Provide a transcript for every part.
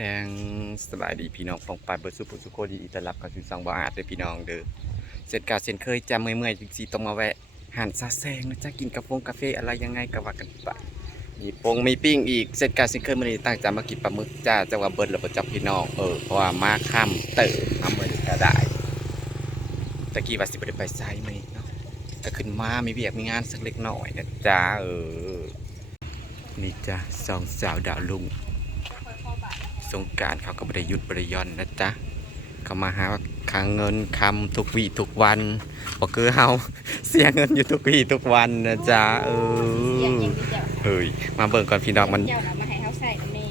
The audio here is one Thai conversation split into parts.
แดงสบายดีพี่น้องฟองปลายเบิร์ดสุปุสุโคดีต้อนรับเข้าสู่ซองบ่อาดเด้อพี่น้องเด้อเสร็จกาเส้นเคยจำเมื่อยๆจริงๆต้องมาแวะหันซาแซงนะจ๊ะกินกาแฟกาแฟอะไรยังไงก็ว่ากันไปมีปงมีปิ้งอีกเสร็จกาเส้นเคยมื้อนี้ตั้งใจมากินปลาหมึกจ้าจังว่าเบิร์ดแล้วบ่จับพี่น้องเออเพราะว่ามาค่ำเติมามื้อยก็ได้ตะกี้ว่าสิบ่ได้ไปไสมื้อนี้เนาะก็ขึ้นมามีเวียกมีงานสักเล็กน้อยนะจ๊ะเออนี่จ้ะสองสาวดาวลุง สงกรารเขาก็บริยุทธ์บริยอนนะจ๊ะเขามาหาค้างเงินคำทุกวีทุกวันบอกคือเฮาเสียเงินอยู่ทุกวีทุกวันนะจ๊ะเอเสียงอยังที่เจ้าเฮ้ยมาเบิ่งก่อนพี่น้องมันเจ้าน่ะมาให้เขาใส่นะแม่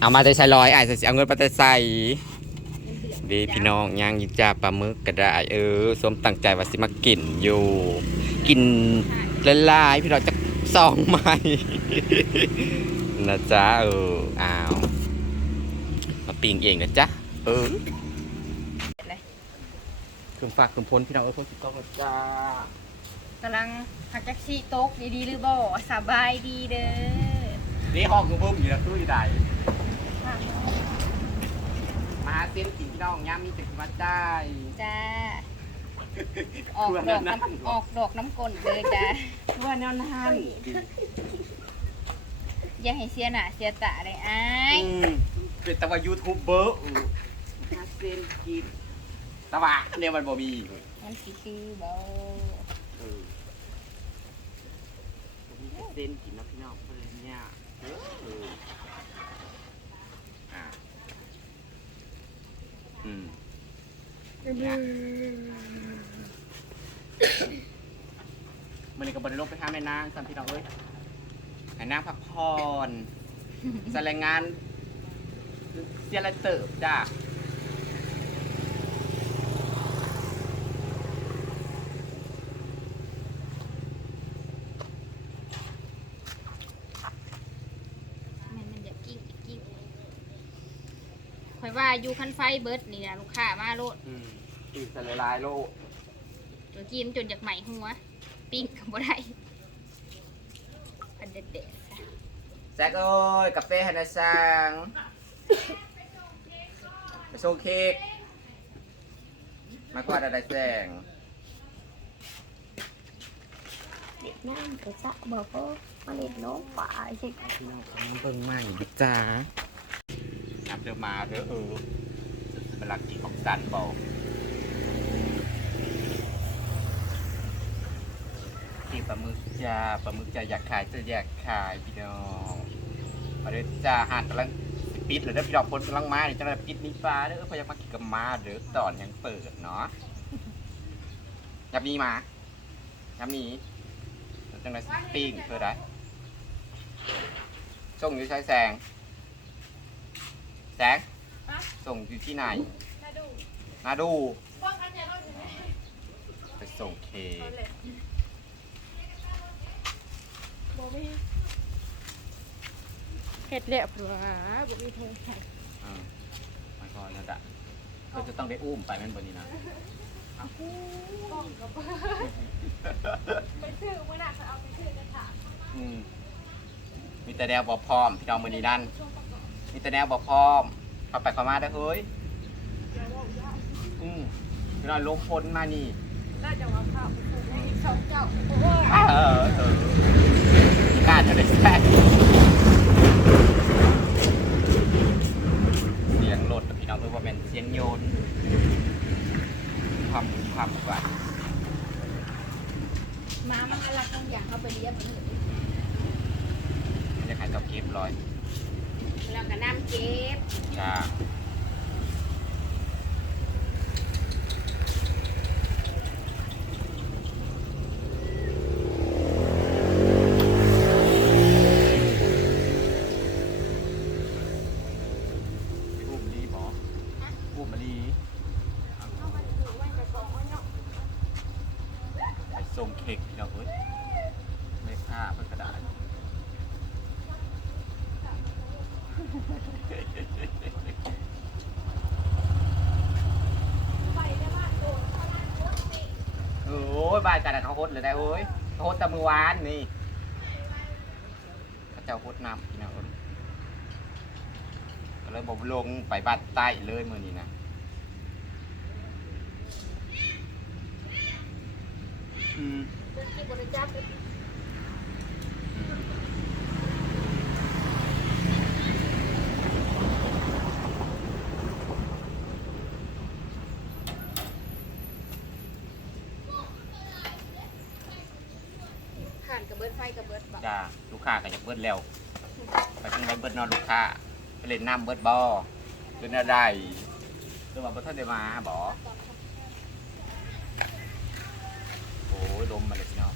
เอามาแต่ใช้ร้อยไอ้ายสิเอาเงินไปแต่ใส่ดีพี่น้องย่างอยิจ้าปลาหมึกก็ได้เออสมตั้งใจว่าสิมากินอยู่ กินละลายๆพี่น้องจะสองไม้นะจ๊ะเอออ้าวมา ปิ้งเองนะจ๊ะ เอออะไรเครื่องฝากเครื่องพ้นพี่น้องเออเพิ่งติดกล้องนะจ๊ะกำลังหักจักซี่โต๊กดีๆหรือบ่สบายดีเด้อ นี่ห้องคือบุ้มอยู่นะตู้อยู่ใดมาเส้นกินพี่น้องย่ามีแต่กินมาได้ จ้า ออกดอกน้ำออกดอกน้ำกลนเลยจ้าเพื่อนแนวนั้นอย่าให้เสียหน้าเสียตาเลยอ้ายอืม เป็นตะวันยูทูบเบอร์อือมาเส้นกินตะวะเนี่ยมันบ่มีเว้ยมันสิคือบ่เออบ่มีแต่เส้นกินนะพี่น้องเพื่อนเนี่ยเอออะอืมมันนี่ก็บริโลกไปหาแม่นางสัมพี่น้องเอ้ยให้นางพักผ่อนแสดงงาน เสียละเติบจ้าแม่นมันอยากกิ้งอยากกิ้งข่อยว่าอยู่คันไฟเบิดนี่นะลูกค้ามาโลดอืมอีกสละลายโลกตัวกี้มันจนจากใหม่หัว ปิ้งก็บ่ได้อันเด็ดๆซะแซกเอ้ยกาแฟให้นายสั่ง ไปส่งเค้กมากกว่าได้แซงเด็กน้ำกระซะบอกว่ามาเล่นน้องป่าใช่พี่น้องเบิ่งใหม่ดิจ้านับเดิมมาเด้อเออเป็นหลักกินของสันบอกที่ปลาหมึกจ้าปลาหมึกจะอยากขายจะอยากขายพี่น้องมาเด้อจ้าหานกำลัง ปิดเลยเด้อพี่น้องพ้นกำลังมาเนี่ยจังเลยปิดนี่ฟ้าเด้อเพราะอยากมากินกับมาเด้อตอนยังเปิดเนาะยับนี้มายับนี้แล้วจังเลยปิ้งเพื่อได้ส่งอยู่ใช้แสง แสงส่งอยู่ที่ไหนนาดูไปส่งเคก เฮ็ดแล้วเพิ่นว่าบ่มีโทรศัพท์อ่ามาก่อนนะจ๊ะก็จะต้องได้อุ้มไปแม่นบนนี้นะเอาอืมมีแต่แนวบอพร้อมพี่น้องมือนี้นั่นมีแต่แนวบอพร้อมเข้าไปเข้ามาได้อเฮ้ยอืมพี่น้องลงพ้นมานี่เออเออกล้าจะได้แซ่เสียงรถพี่น้องเพื่อ ว่าเป็นเสียงโยนความความกว่ามามันอะไรบางอย่างเขาไปเลี้ยงมันมันจะขายกับเก็บร้อยแล้วก็น้ำเก็บจ้ารูปนี้บอรูปมะลี ไปส่งเค้กพี่น้องเอ้ยไม่ค่าเพื่อกระดาษโอ้ยบ้านกันเขาโคตรเลยได้โอ้ยโคตรแตะมือวานนี่เขาเจ้าโคตรนำพี่น้องกเลยบอกลงไปบ้านใต้เลยมือนี้นะ อืมที่บริจาคผ่านกับเบิร์ดไฟกับเบิร์ดบักจ้าลูกค้าก็จะเบิดแล้วไปทางไหนเบิดนอนลูกค้าไปเล่นน้ำเบิดบ่เล่นอะไรเรื่องว่าบ่ท่านได้มาบ่ โอ้ยลมมาเลยพี่น้อง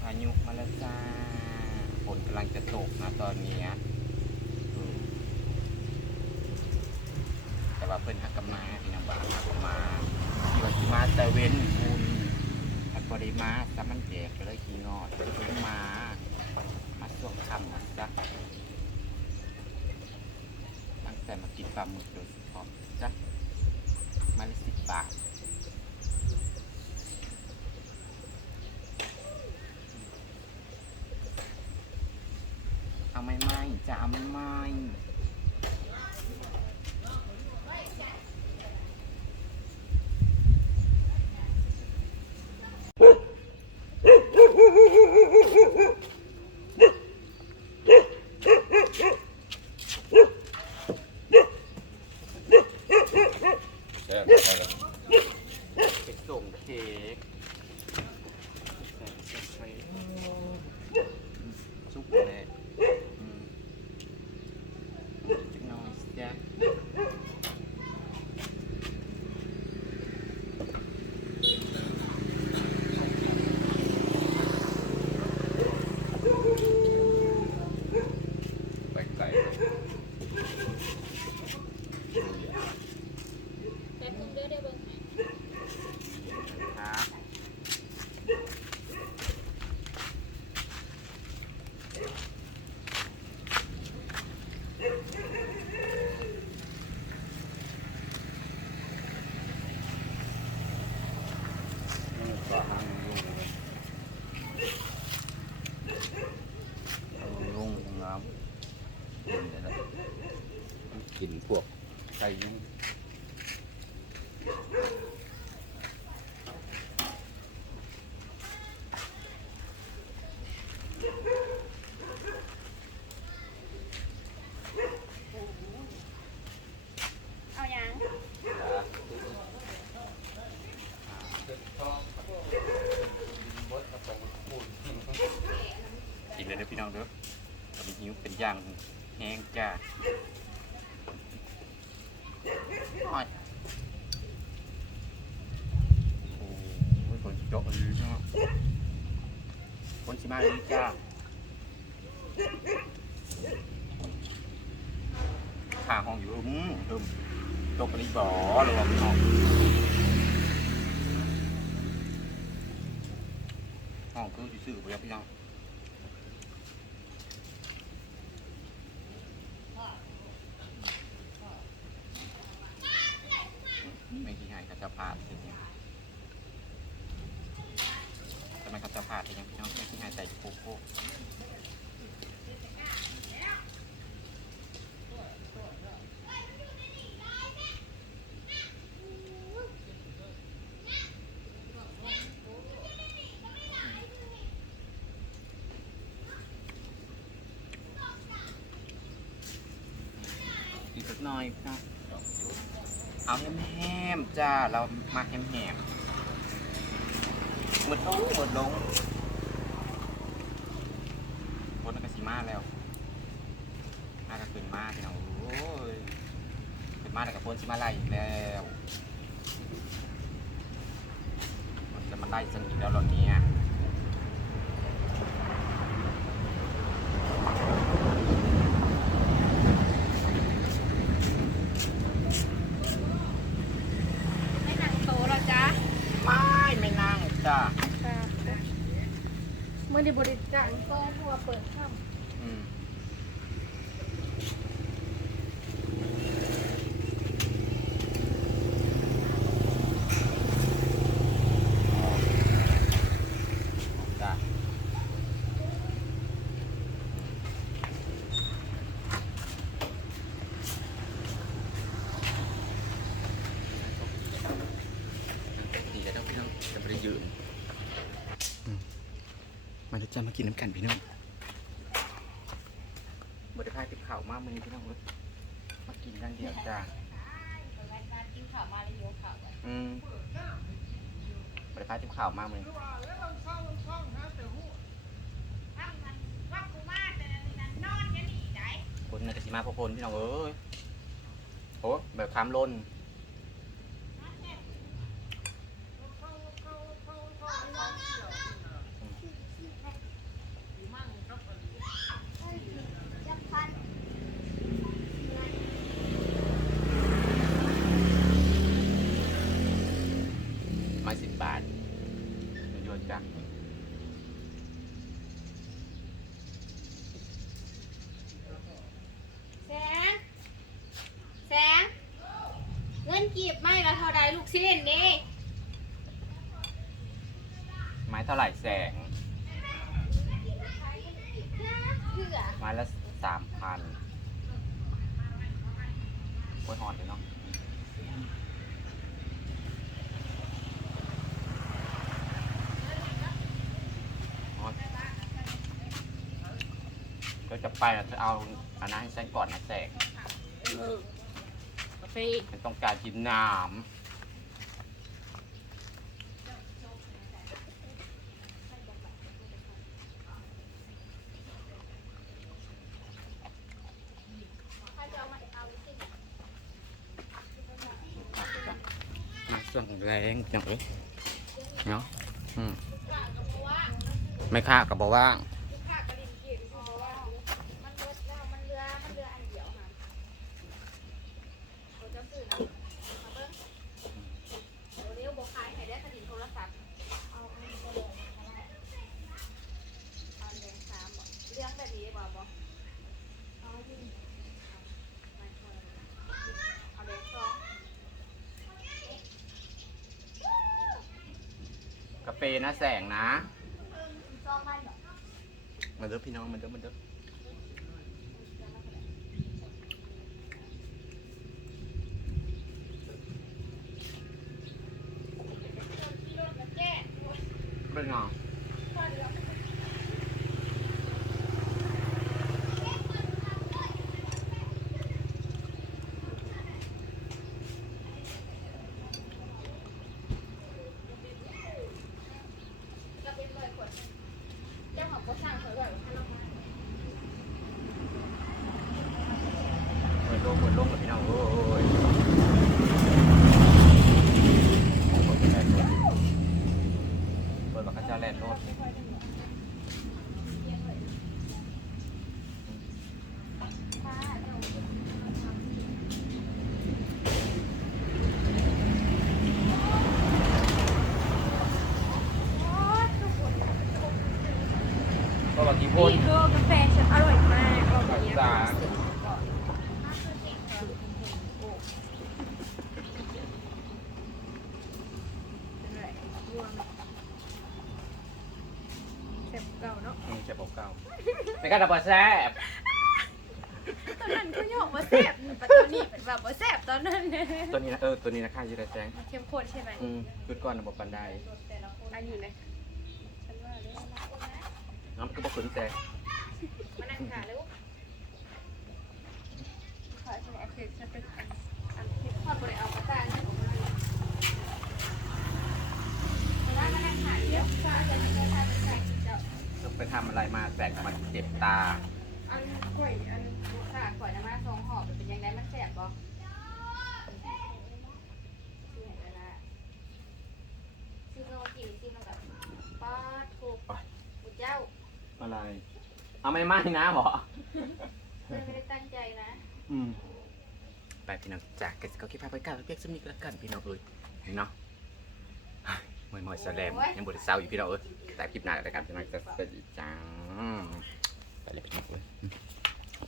พายุมาแล้วจ้าฝนกำลังจะตกนะตอนนี้แต่ว่าเพิ่นหักกมาพี่น้องบาหักกลับมาที่ว่าสิมาแต่เว้นบุญหักบ่ได้มาแต่มันแจกเลยขี้งอดเพิ่นมมาช่วงค่ำนะจ๊ะตั้งแต่มากิน ปลาหมึกโดยสุดพาะจ้ะมาละสิบบาทเอาไม่ไม่จะเอาไม่ไม่ไปส่งเค้กซุปเลยอืมจักหน่อยสิจ้ะไปไกลเลย แป๊บนึงเด้อได้เบิร์ด ครับ นี่ก็หางลุงลุงงามกินอะไรกินพวกไก่ยุง เอายัง กิ น้องเด้อตอนนี้หิวเป็นย่างแห้งจ้าอ้อยโอ้ยคนเจาะเลยเนาะคนชิมาเลยจ้าข้างห้องอยู่อืมอืมตกไปในบ่อหรือว่าพี่น้องห้องคือซื่อๆไปแล้วพี่น้อง ไม่ที่หายกับเจ้าพาดเป็นยังทำไมกับเจ้าพาดเป็นยังพี่น้องไม่ที่หายใส่โคโค่อีกสักห น่อยพี่น้องเอาแฮมๆจ้า เรามาแฮมๆหมดลงหมดลงคนก็สีมาแล้วมาก็ขึ้นมาพี่น้องโอ้ยขึ้นมาแล้วกับคนสีมาไล่อีกแล้วมันจะมาไล่ฉันอีกแล้วหรอเนี่ย มื่อได้บริจาคก็ทัวเปิดค่อืมอ๋อจ้ะปกติแล้วพี่น้องจะไม่ได้ยืม วจะมากินน้ำกันพี่น้องบไดพายติดข่าวมากมือนี้พี่น้องเอ้ยมากินกันเดียวจ้ากินข้าวมาแล้วหิวข้าวอืมบไดพายติดข่าวมากมือคนน่าจะสิมาพอพลพี่น้องเอ้ยโอ้แบบความล้น มาสิบบาทโยนจ้ะ แสงแสงเงิ นกีบไม่ละเท่าใดลูกชิ้นนี่ไม้เท่าไหร่แสง ไม้ละสามพันโคตรหอนเลยเนาะก็จะไปนะเอเอาอันนั้นให้แสงก่อนนะแสง ฟมันต้องการกินน้ำมาส่งแรงจังเลยเนาะอืมไม่ค่ากับบอกว่า มันเลือแล้วมันเรือมันเรืออันเดียวค่ะเขาจะซื้อนะมาเบิ้งเดี๋ยวเรียวบอกขายให้ได้กระดิ่งโทรศัพท์เอาอันนี้ก็เลยเอาแดงสามบอกเรื่องแบบนี้บอกบอกเอาที่ไม่พอเอาแดงสอง กาแฟนะแสงนะสองพันเหรอมาเด้อพี่น้องมาเด้อมาเด้อ ที่รถมาแก้ เป็นไง ก็เป็นเลยคนเจ้าของก็สั่งเขาแบบให้เรามา เหมือน ลงเหมือนลงกับพี่น้องโอ้ยเปิดแลนด์รถเปิดบักกาแลนด์รถก็บางทีพ่น นี่คือกาแฟฉันอร่อยมากบอกอย่างเงี้ยจ้าเซ็บเก่าเนาะ อืมเจ็บเก่าไม่ กล้าดับเบิลแซ่บตอนนั้นก็โยกมาแซ่บแต่ตอนนี้เป็นแบบว่าแซ่บตอนนั้นเนี่ยตัวนี้นะเออตัวนี้นะค่ายูระแจ้งเข้มข้นใช่ไหมอืมจุดก่อนระบบปันไดอันนี้นะฉันว่าเลยน้ำก็บอกขึ้นแจ้งมานั่งขาแล้วขอฉันเอาเค้กฉันเป็นอันอันที่พอดบริเอากระต่ายมานั่งมานั่งขาเดียวข้าจะจะทำเป็นใส่เจ้าต้อง ไปทำอะไรมาแสงมันเจ็บตา อันข่อยอันขาข่อยนะมาสองหอบเป็นยังไงมันแสบบ่ซื้อให้เลยนะซื้อโนกินซื้อมาแบบป้าถูกบุเจ้าอะไร เอาไม่ไหม้นะบอไม่ได้ตั้งใจนะ อืมไปพี่น้องจากกันก็คิดพาไปก้าวเปียกสมิกแล้วกันพี่น้องเอ้ยเนาะมวยมวยแสลมยังบริเศร้าอยู่พี่น้องเอ้ย แต่คลิปหน้าแล้วกันพี่น้องจะสวัสดีจังไปเลยพี่น้องเอ้ย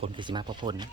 พลคือสิมาพอพลนะ